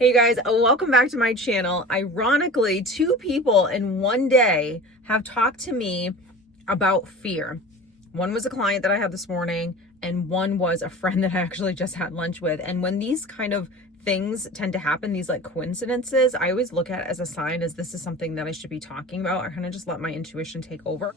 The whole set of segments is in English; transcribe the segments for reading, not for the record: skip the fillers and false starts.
Hey guys, welcome back to my channel. Ironically, two people in one day have talked to me about fear. One was a client that I had this morning, and one was a friend that I actually just had lunch with. And when these kind of things tend to happen, these like coincidences, I always look at it as a sign as this is something that I should be talking about. I kind of just let my intuition take over,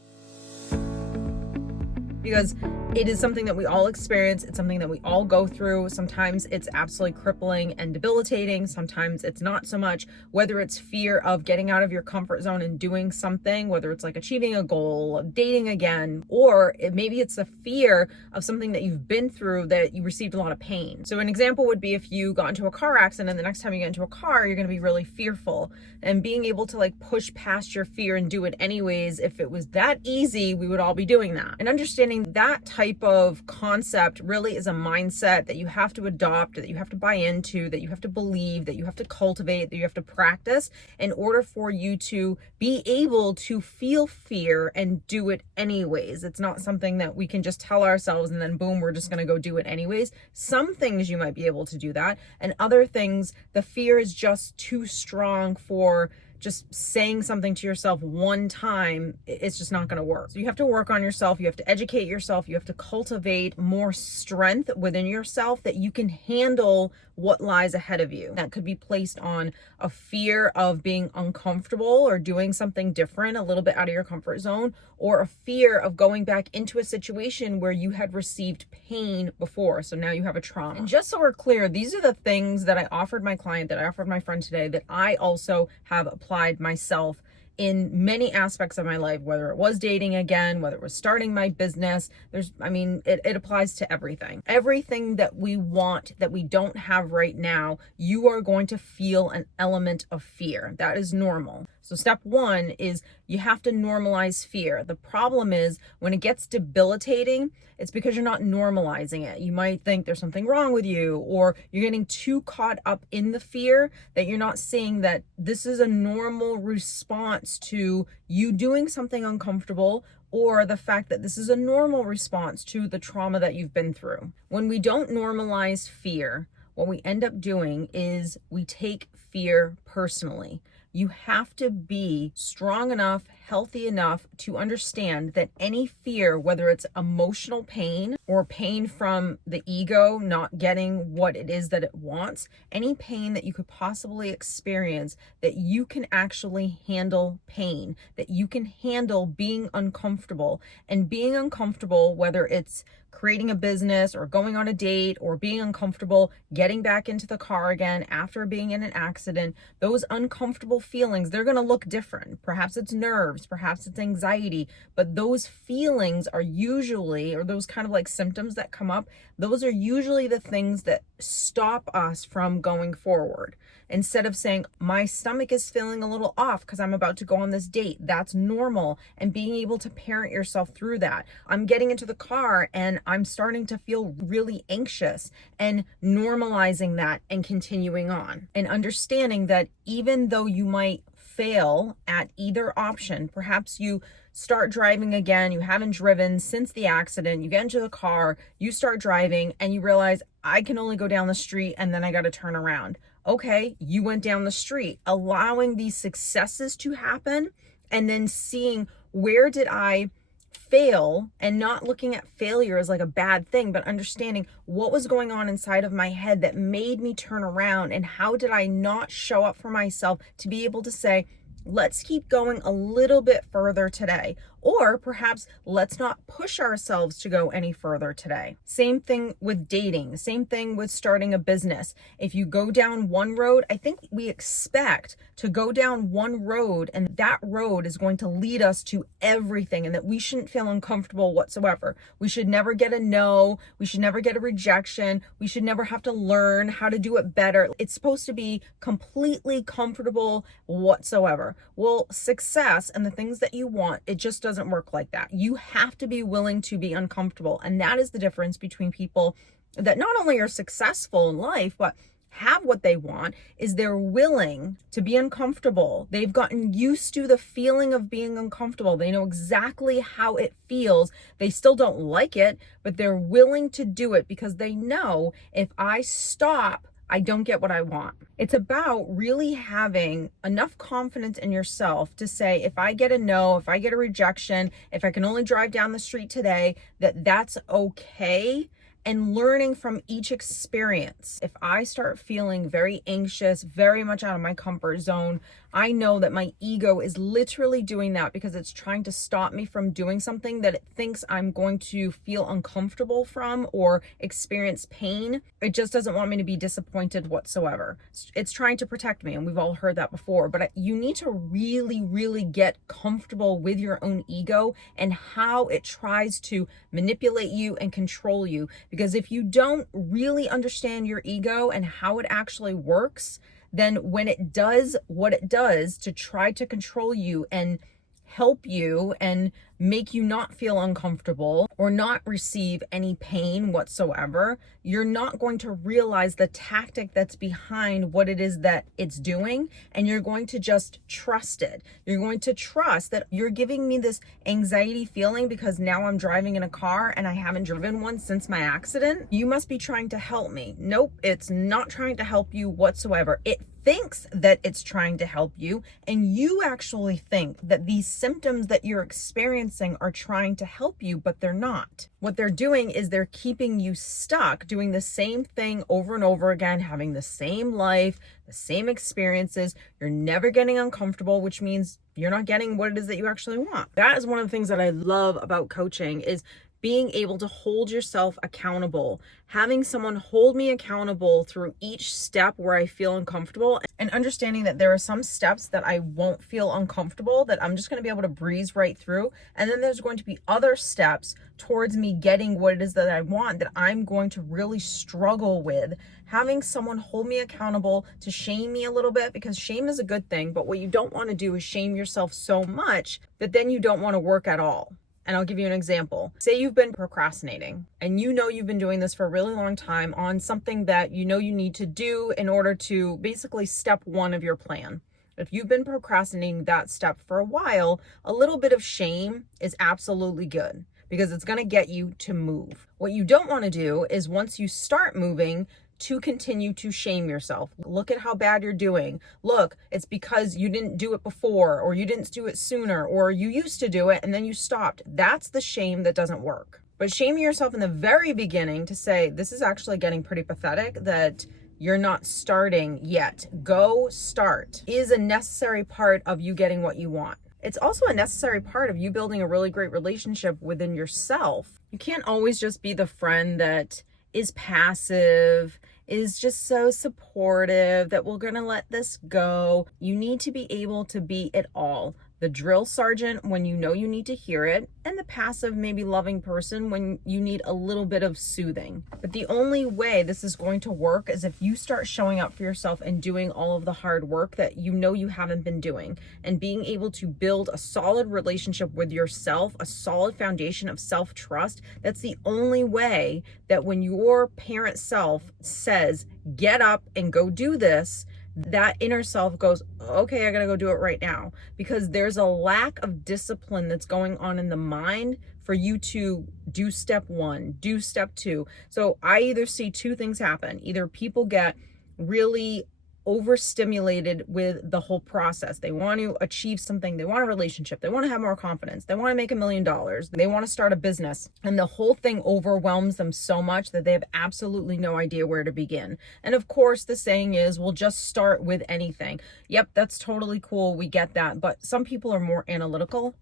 because it is something that we all experience. It's something that we all go through. Sometimes it's absolutely crippling and debilitating. Sometimes it's not so much. Whether it's fear of getting out of your comfort zone and doing something, whether it's like achieving a goal, of dating again, or maybe it's a fear of something that you've been through that you received a lot of pain. So an example would be if you got into a car accident and the next time you get into a car, you're going to be really fearful. And being able to like push past your fear and do it anyways, if it was that easy, we would all be doing that. And understanding that type of concept really is a mindset that you have to adopt, that you have to buy into, that you have to believe, that you have to cultivate, that you have to practice in order for you to be able to feel fear and do it anyways. It's not something that we can just tell ourselves and then boom, we're just going to go do it anyways. Some things you might be able to do that, and other things, the fear is just too strong for just saying something to yourself one time. It's just not going to work. So you have to work on yourself. You have to educate yourself. You have to cultivate more strength within yourself that you can handle what lies ahead of you. That could be placed on a fear of being uncomfortable or doing something different, a little bit out of your comfort zone, or a fear of going back into a situation where you had received pain before. So now you have a trauma. And just so we're clear, these are the things that I offered my client, that I offered my friend today, that I also have applied myself in many aspects of my life, whether it was dating again, whether it was starting my business. It applies to everything. Everything that we want that we don't have right now, you are going to feel an element of fear. That is normal. So step one is you have to normalize fear. The problem is when it gets debilitating, it's because you're not normalizing it. You might think there's something wrong with you, or you're getting too caught up in the fear that you're not seeing that this is a normal response to you doing something uncomfortable, or the fact that this is a normal response to the trauma that you've been through. When we don't normalize fear, what we end up doing is we take fear personally. You have to be strong enough, healthy enough to understand that any fear, whether it's emotional pain or pain from the ego not getting what it is that it wants, any pain that you could possibly experience, that you can actually handle pain, that you can handle being uncomfortable. And being uncomfortable, whether it's creating a business or going on a date or being uncomfortable getting back into the car again after being in an accident, those uncomfortable feelings, they're going to look different. Perhaps it's nerves, perhaps it's anxiety, but those feelings are usually, or those kind of like symptoms that come up, those are usually the things that stop us from going forward. Instead of saying, my stomach is feeling a little off because I'm about to go on this date, that's normal. And being able to parent yourself through that. I'm getting into the car and I'm starting to feel really anxious, and normalizing that and continuing on. And understanding that even though you might fail at either option, perhaps you start driving again, you haven't driven since the accident, you get into the car, you start driving, and you realize, I can only go down the street and then I got to turn around. Okay, you went down the street, allowing these successes to happen, and then seeing, where did I fail, and not looking at failure as like a bad thing, but understanding what was going on inside of my head that made me turn around, and how did I not show up for myself to be able to say, let's keep going a little bit further today. Or perhaps let's not push ourselves to go any further today. Same thing with dating. Same thing with starting a business. If you go down one road, I think we expect to go down one road, and that road is going to lead us to everything, and that we shouldn't feel uncomfortable whatsoever. We should never get a no. We should never get a rejection. We should never have to learn how to do it better. It's supposed to be completely comfortable whatsoever. Well, success and the things that you want, it just doesn't work like that. You have to be willing to be uncomfortable. And that is the difference between people that not only are successful in life, but have what they want, is they're willing to be uncomfortable. They've gotten used to the feeling of being uncomfortable. They know exactly how it feels. They still don't like it, but they're willing to do it because they know, if I stop, I don't get what I want. It's about really having enough confidence in yourself to say, if I get a no, if I get a rejection, if I can only drive down the street today, that's okay. And learning from each experience. If I start feeling very anxious, very much out of my comfort zone, I know that my ego is literally doing that because it's trying to stop me from doing something that it thinks I'm going to feel uncomfortable from or experience pain. It just doesn't want me to be disappointed whatsoever. It's trying to protect me, and we've all heard that before, but you need to really, really get comfortable with your own ego and how it tries to manipulate you and control you. Because if you don't really understand your ego and how it actually works, then when it does what it does to try to control you and help you and make you not feel uncomfortable or not receive any pain whatsoever, you're not going to realize the tactic that's behind what it is that it's doing, and you're going to just trust it. You're going to trust that you're giving me this anxiety feeling because now I'm driving in a car and I haven't driven one since my accident. You must be trying to help me. Nope, it's not trying to help you whatsoever. It thinks that it's trying to help you, and you actually think that these symptoms that you're experiencing are trying to help you, but they're not. What they're doing is they're keeping you stuck doing the same thing over and over again, having the same life, the same experiences. You're never getting uncomfortable, which means you're not getting what it is that you actually want. That is one of the things that I love about coaching, is being able to hold yourself accountable, having someone hold me accountable through each step where I feel uncomfortable, and understanding that there are some steps that I won't feel uncomfortable, that I'm just going to be able to breeze right through. And then there's going to be other steps towards me getting what it is that I want that I'm going to really struggle with. Having someone hold me accountable, to shame me a little bit, because shame is a good thing, but what you don't want to do is shame yourself so much that then you don't want to work at all. And I'll give you an example. Say you've been procrastinating and you know you've been doing this for a really long time on something that you know you need to do in order to basically step one of your plan. If you've been procrastinating that step for a while, a little bit of shame is absolutely good because it's going to get you to move. What you don't want to do is, once you start moving, to continue to shame yourself. Look at how bad you're doing. Look, it's because you didn't do it before, or you didn't do it sooner, or you used to do it and then you stopped. That's the shame that doesn't work. But shaming yourself in the very beginning to say, this is actually getting pretty pathetic that you're not starting yet. Go start, is a necessary part of you getting what you want. It's also a necessary part of you building a really great relationship within yourself. You can't always just be the friend that is passive, is just so supportive that we're gonna let this go. You need to be able to be it all. The drill sergeant when you know you need to hear it, and the passive, maybe loving person when you need a little bit of soothing. But the only way this is going to work is if you start showing up for yourself and doing all of the hard work that you know you haven't been doing, and being able to build a solid relationship with yourself, a solid foundation of self-trust. That's the only way that when your parent self says, get up and go do this, that inner self goes, okay, I gotta go do it right now. Because there's a lack of discipline that's going on in the mind for you to do step one, do step two. So I either see two things happen. Either people get really overstimulated with the whole process. They want to achieve something. They want a relationship. They want to have more confidence. They want to make $1 million. They want to start a business. And the whole thing overwhelms them so much that they have absolutely no idea where to begin. And of course, the saying is, we'll just start with anything. Yep, that's totally cool. We get that. But some people are more analytical.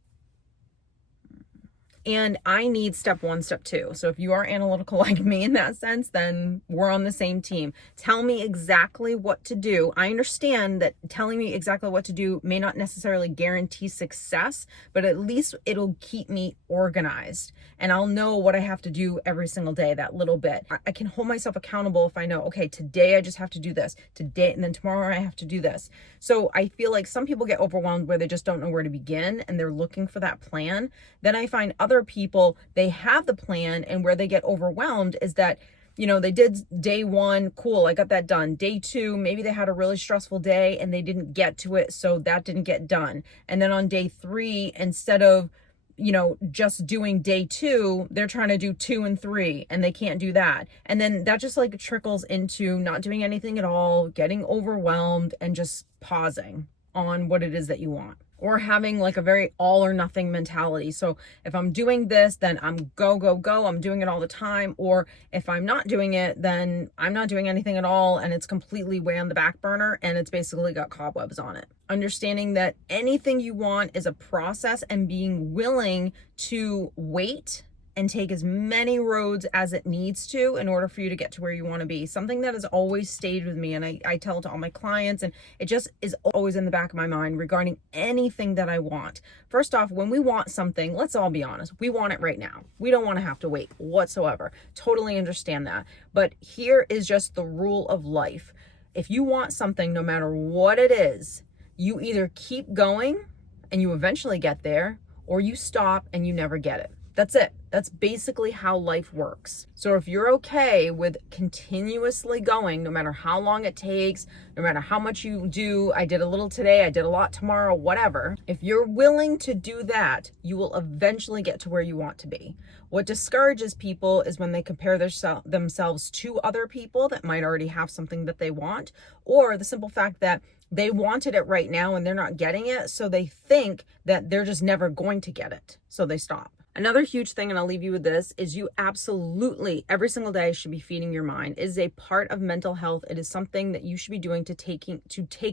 And I need step one, step two. So if you are analytical like me in that sense, then we're on the same team. Tell me exactly what to do. I understand that telling me exactly what to do may not necessarily guarantee success, but at least it'll keep me organized. And I'll know what I have to do every single day, that little bit. I can hold myself accountable if I know, okay, today I just have to do this. Today, and then tomorrow I have to do this. So I feel like some people get overwhelmed where they just don't know where to begin and they're looking for that plan. Then I find other people, they have the plan, and where they get overwhelmed is that, you know, they did day one, cool, I got that done. Day two, maybe they had a really stressful day and they didn't get to it, so that didn't get done. And then on day three, instead of just doing day 2, they're trying to do 2 and 3 and they can't do that. And then that just like trickles into not doing anything at all, getting overwhelmed, and just pausing on what it is that you want, or having like a very all or nothing mentality. So if I'm doing this, then I'm go, I'm doing it all the time. Or if I'm not doing it, then I'm not doing anything at all, and it's completely way on the back burner and it's basically got cobwebs on it. Understanding that anything you want is a process, and being willing to wait and take as many roads as it needs to in order for you to get to where you want to be. Something that has always stayed with me, and I tell it to all my clients, and it just is always in the back of my mind regarding anything that I want. First off, when we want something, let's all be honest, we want it right now. We don't want to have to wait whatsoever. Totally understand that. But here is just the rule of life. If you want something, no matter what it is, you either keep going and you eventually get there, or you stop and you never get it. That's it. That's basically how life works. So if you're okay with continuously going, no matter how long it takes, no matter how much you do, I did a little today, I did a lot tomorrow, whatever. If you're willing to do that, you will eventually get to where you want to be. What discourages people is when they compare themselves to other people that might already have something that they want, or the simple fact that they wanted it right now and they're not getting it, so they think that they're just never going to get it, so they stop. Another huge thing, and I'll leave you with this, is you absolutely every single day should be feeding your mind. It is a part of mental health. It is something that you should be doing to take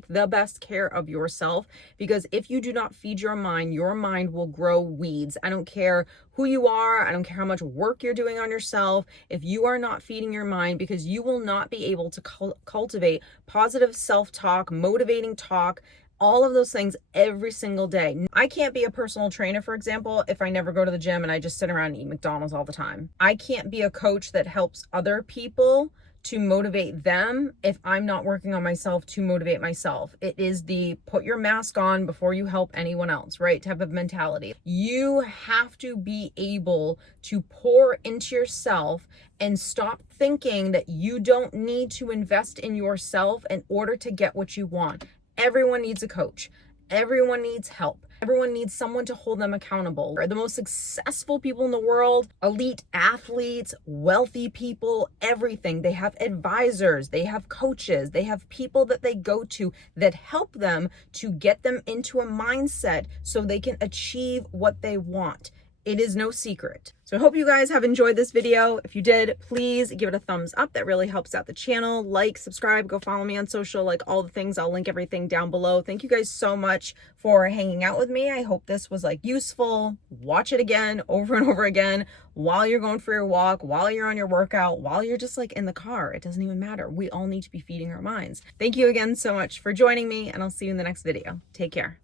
the best care of yourself, because if you do not feed your mind will grow weeds. I don't care who you are. I don't care how much work you're doing on yourself. If you are not feeding your mind, because you will not be able to cultivate positive self-talk, motivating talk, all of those things every single day. I can't be a personal trainer, for example, if I never go to the gym and I just sit around and eat McDonald's all the time. I can't be a coach that helps other people to motivate them if I'm not working on myself to motivate myself. It is the put your mask on before you help anyone else, right? Type of mentality. You have to be able to pour into yourself and stop thinking that you don't need to invest in yourself in order to get what you want. Everyone needs a coach. Everyone needs help. Everyone needs someone to hold them accountable. The most successful people in the world, elite athletes, wealthy people, everything. They have advisors, they have coaches, they have people that they go to that help them to get them into a mindset so they can achieve what they want. It is no secret. So I hope you guys have enjoyed this video. If you did, please give it a thumbs up. That really helps out the channel. Like, subscribe, go follow me on social, like all the things. I'll link everything down below. Thank you guys so much for hanging out with me. I hope this was like useful. Watch it again, over and over again, while you're going for your walk, while you're on your workout, while you're just like in the car. It doesn't even matter. We all need to be feeding our minds. Thank you again so much for joining me, and I'll see you in the next video. Take care.